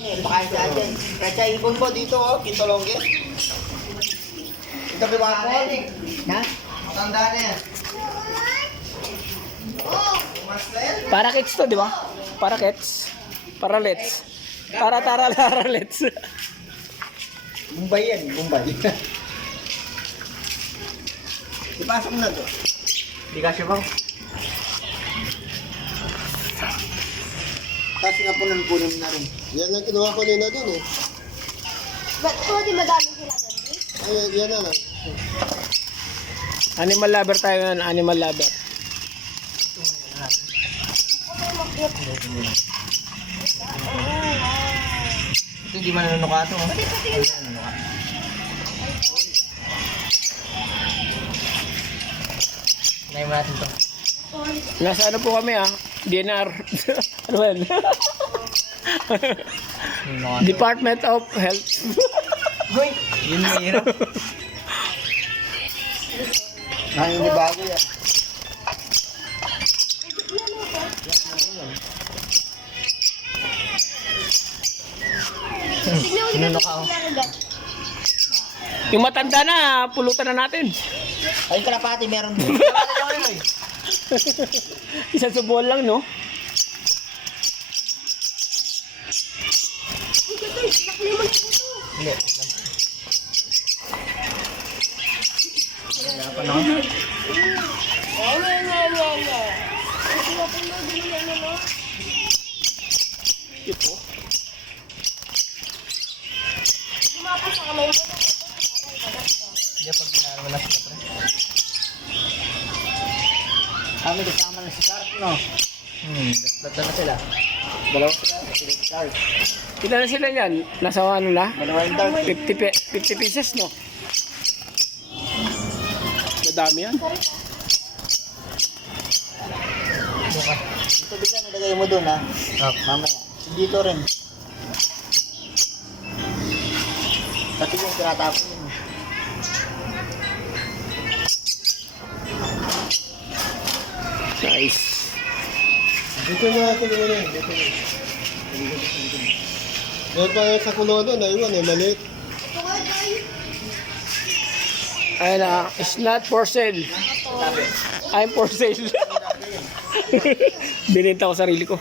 Baka sa atin. Kaya ibon mo dito, oh, Kintolongge. Ito ba po? Ha? Matanda na yan. Parakits to, di ba? Parakits. Paralets. Taralets. Bombay yan, Bombay. Ipasok mo na to. Di kasi bang? Kasi nga po nang kunin na rin. Yan lang kinuha ko nila dun eh. Ba't po di madami sila doon? Ay, yan na lang. Animal lover tayo ngayon, animal lover. Ito hindi man nanunuka ito. Nahin mo natin ito. Nasa ano po kami DNR. Ano ba yan? Department of Health. Hoy! Yun na hirap. Nahin ni bago yan. Nanunuka ako. Yung matanda na, pulutan na natin. Ay, kalapati meron din. Isang subol lang, no? Hindi. Wala pa na. Ito. Hindi pag ginagawa na sila pre. Kami kasama na si Clark, no? Data na sila. Dalawa sila, si Clark. Ilan na sila yan? Nasa ano na? Dalawa yung Clark. 50 pieces, no? Madami yan. Ito bigla nilagay mo doon, ha? Mamaya. Dito rin. Pati yung tinatapon yun. Nice. Dito na natin muna yun. Dito na. Dahil pa yung sa kulo doon, naiwan eh, maliit. Ayun na, it's not for sale. I'm for sale. Binenta ko sarili ko.